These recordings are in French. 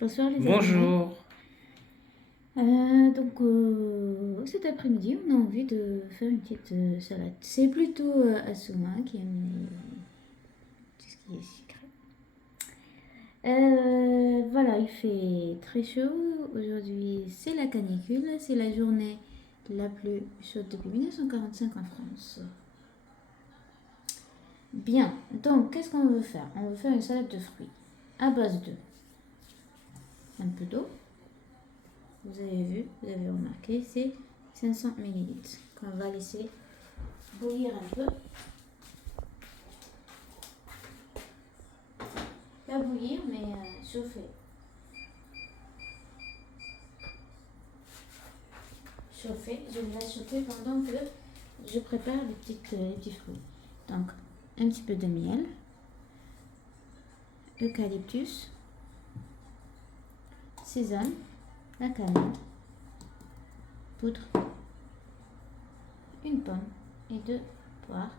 Bonsoir les amis. Bonjour. Cet après-midi, on a envie de faire une petite salade. C'est plutôt Asuma qui aime tout ce qui est sucré. Voilà, il fait très chaud. Aujourd'hui, c'est la canicule. C'est la journée la plus chaude depuis 1945 en France. Bien, donc qu'est-ce qu'on veut faire? On veut faire une salade de fruits à base de un peu d'eau. Vous avez vu, vous avez remarqué, c'est 500 ml qu'on va laisser bouillir un peu. Pas bouillir, mais chauffer. Chauffer, je vais la chauffer pendant que je prépare les petits fruits. Donc, un petit peu de miel, eucalyptus, sésame, la cannelle, poudre, une pomme et 2 poires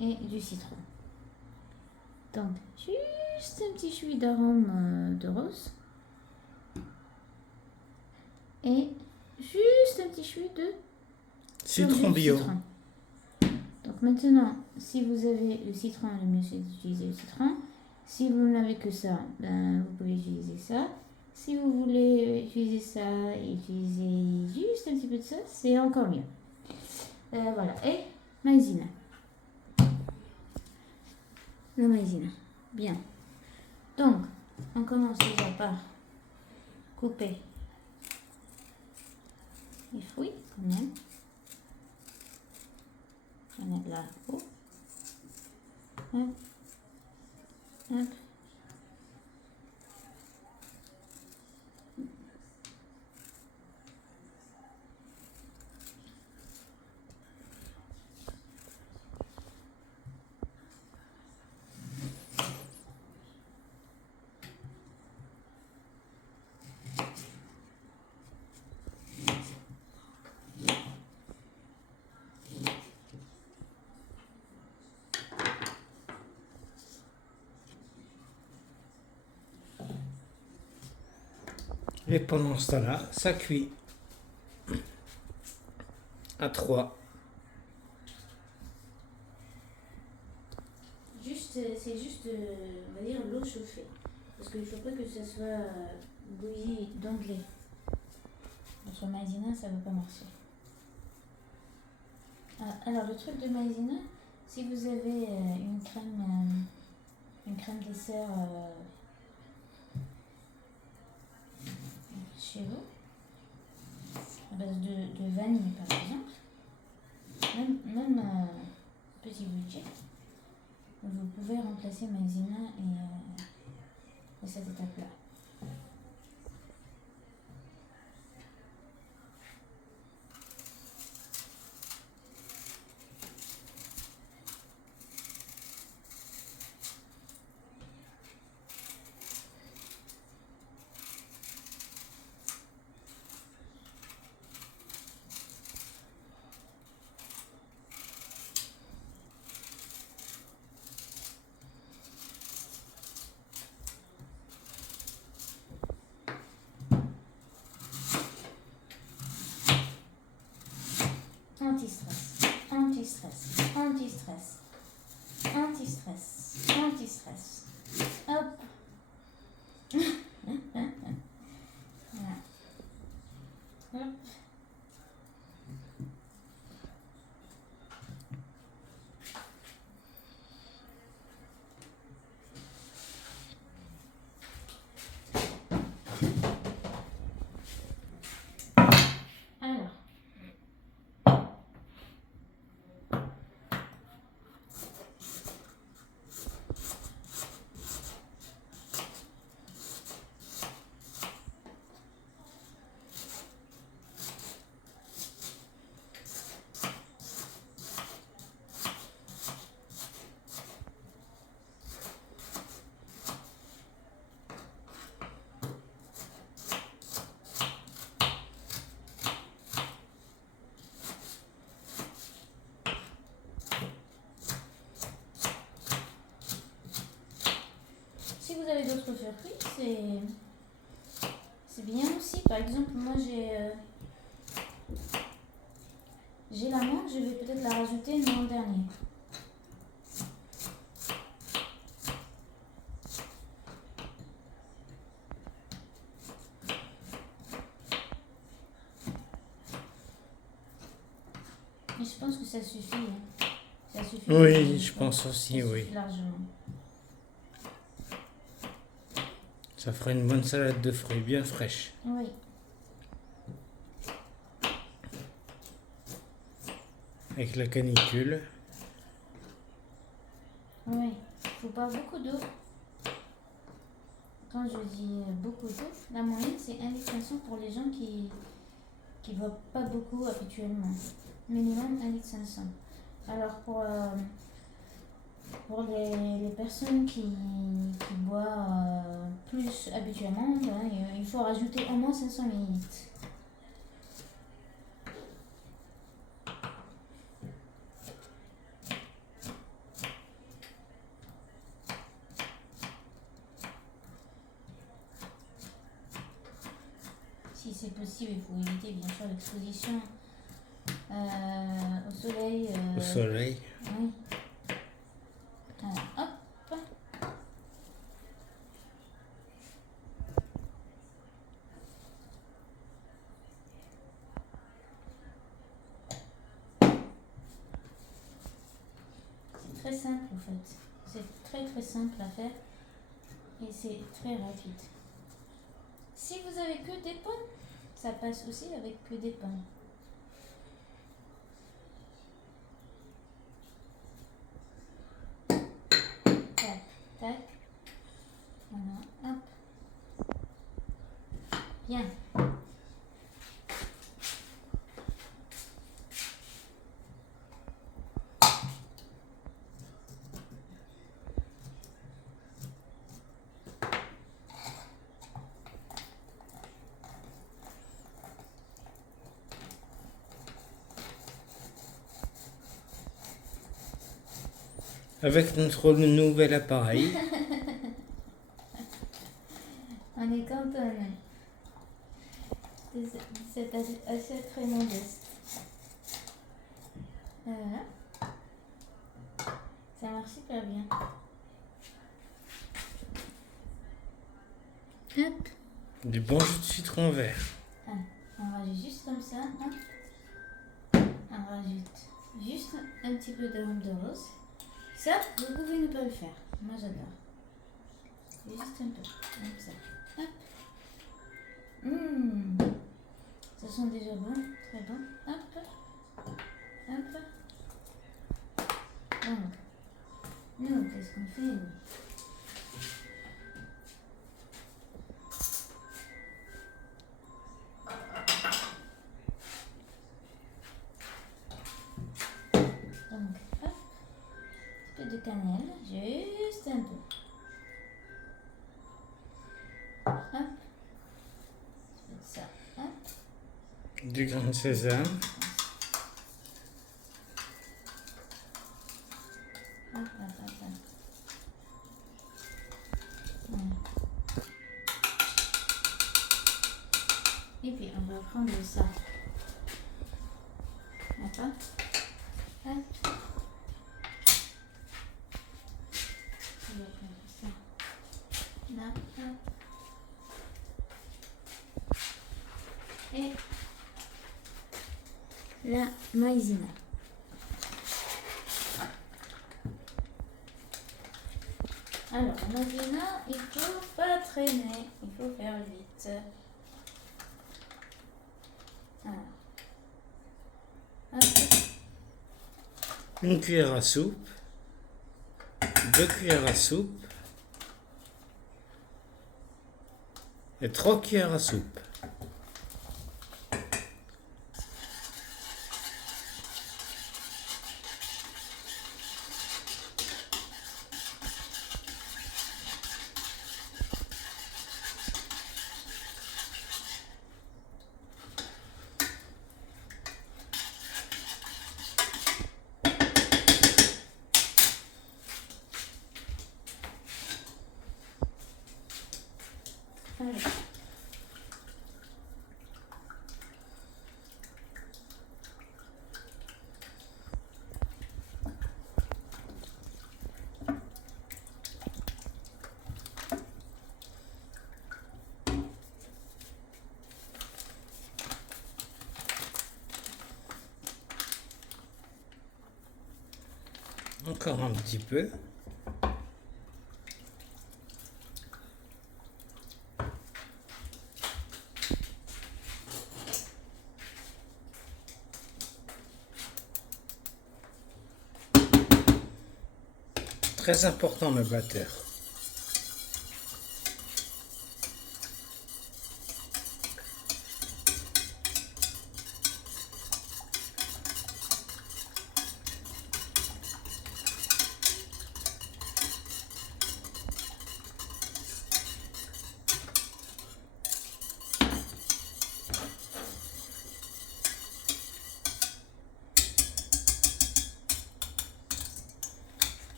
et du citron. Donc, juste un petit chouï d'arôme de rose et juste un petit chouï de Citron bio. citron. Donc maintenant, si vous avez le citron, le mieux c'est d'utiliser le citron. Si vous n'avez que ça, ben, vous pouvez utiliser ça. Si vous voulez utiliser ça et utiliser juste un petit peu de ça, c'est encore mieux. Voilà. Et maïzena. La maïzena. Bien. Donc, on commence déjà par couper les fruits quand même. On a de la peau. Hop. Hop. Et pendant ce temps-là, ça cuit à 3. C'est juste, on va dire, l'eau chauffée. Parce qu'il ne faut pas que ça soit bouilli d'emblée. Notre maïzena, ça ne va pas marcher. Alors, le truc de maïzena, si vous avez une crème dessert chez vous, à base de vanille par exemple, même petit budget, vous pouvez remplacer maïzena et cette étape-là. vous avez d'autres fruits, c'est bien aussi. Par exemple, moi j'ai la mangue, je vais peut-être la rajouter l'an dernier. Mais je pense que ça suffit. Hein. Ça suffit. Oui, je pense aussi, ça oui. suffit largement. Ça fera une bonne salade de fruits bien fraîche. Oui. Avec la canicule. Oui. Il faut pas beaucoup d'eau. Quand je dis beaucoup d'eau, la moyenne c'est 1,5 litre pour les gens qui ne boivent pas beaucoup habituellement. Minimum 1,5 litre. Alors pour les personnes qui boivent plus habituellement, ben, il faut rajouter au moins 500 millilitres. Si c'est possible, il faut éviter bien sûr l'exposition au soleil. Au soleil. Oui. Alors, hop. C'est très simple en fait. C'est très très simple à faire et c'est très rapide. Si vous avez que des pommes, ça passe aussi avec que des pommes. Tac, tac. Voilà, hop. Bien. Avec notre nouvel appareil. On est content de cette assiette très modeste. Voilà. Ça marche super bien. Hop. Du bon jus de citron vert. Ah, on rajoute juste comme ça. Hop. On rajoute juste un petit peu de rhum de rose. Ça, vous pouvez ne pas le faire. Moi, j'adore. Juste un peu, comme ça. Hop. Ça sent déjà bon, très bon. Hop. Hop. Donc, nous, qu'est-ce qu'on fait? Donc, hop. Un peu de cannelle, juste un peu. Hop. Ça, hop. Du grain de sésame. Hop, hop, hop, hop. Voilà. Et puis on va prendre ça. D'accord? Hop. On va prendre ça. Là, hop. Et la maïzena. Alors, la maïzena, il faut pas traîner, il faut faire vite. Alors. Hop. Une cuillère à soupe. 2 cuillères à soupe. Et 3 cuillères à soupe. Allez. Encore un petit peu. Très important le batteur.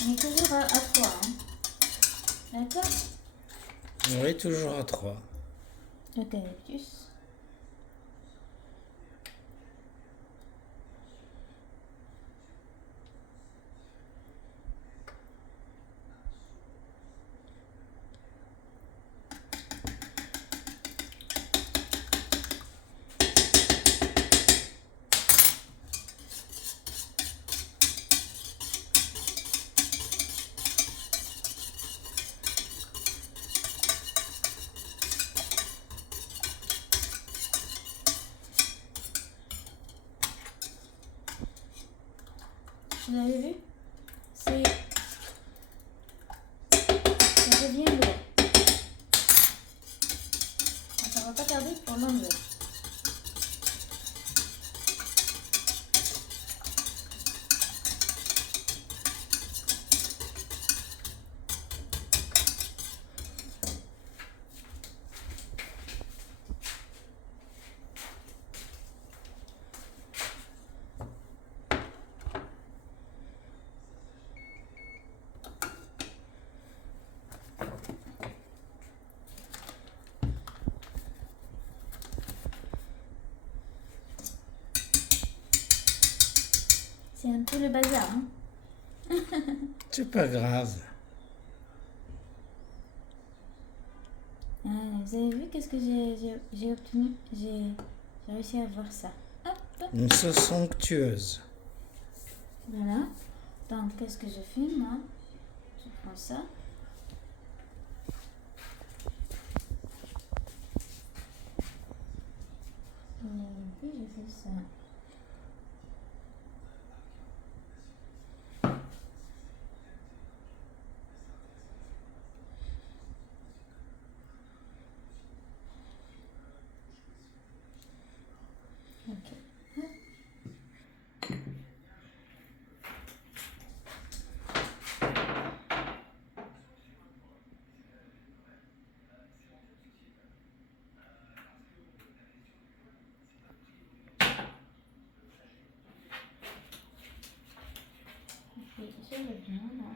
On est toujours à 3. Hein. D'accord? On est toujours à 3. Eucalyptus. Vous avez vu? Ça devient lourd. Ça va pas tarder pour l'enlever. C'est un peu le bazar. Hein? C'est pas grave. Ah, vous avez vu qu'est-ce que j'ai obtenu? J'ai réussi à avoir ça. Hop. Une sauce somptueuse. Voilà. Donc, qu'est-ce que je fais, moi? Je prends ça. Et puis, je fais ça. Ok. Et je vais bien là.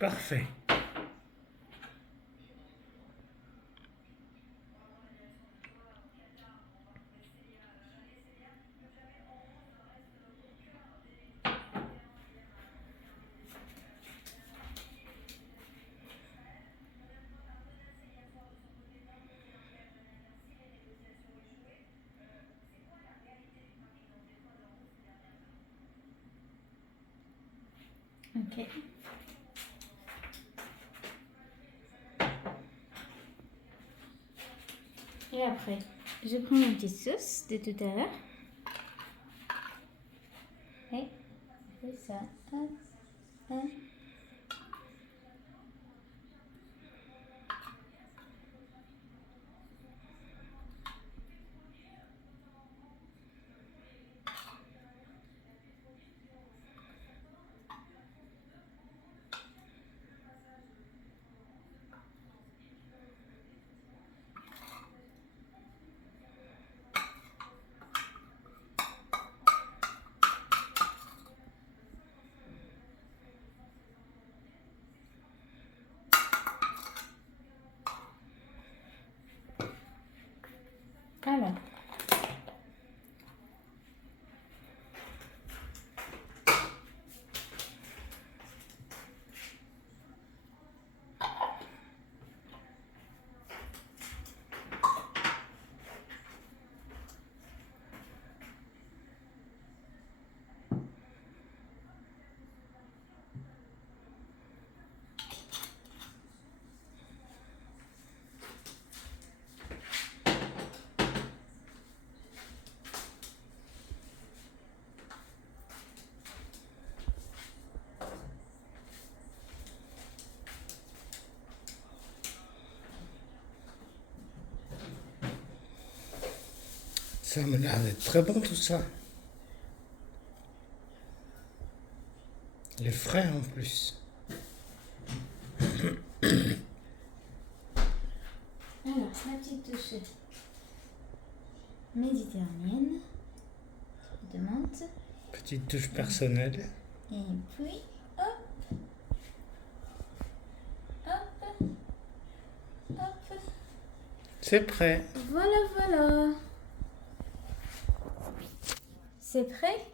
Parfait. Ok. Et après, je prends ma petite sauce de tout à l'heure. Et on fait ça. Hop, hop. Alors, Ça me l'air d'être très bon tout ça. Il est frais en plus. alors, la petite touche méditerranéenne de menthe. Petite touche personnelle. Et puis, hop, hop, hop. C'est prêt. Voilà, voilà. C'est prêt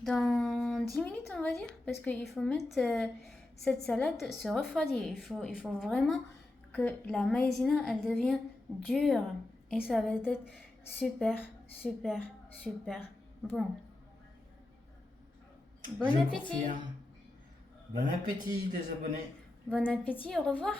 dans 10 minutes, on va dire, parce qu'il faut mettre cette salade se refroidir. Il faut vraiment que la maïzena, elle devienne dure. Et ça va être super, super, super bon. Bon Je appétit. confirme. Bon appétit, les abonnés. Bon appétit, au revoir.